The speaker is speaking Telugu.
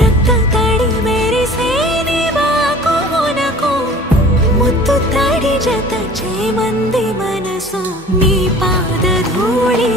రక్త తడి మెరిసేని బాకు మునకు ముత్తు తడి జత చేమంది మనసు నీ పాద ధూళి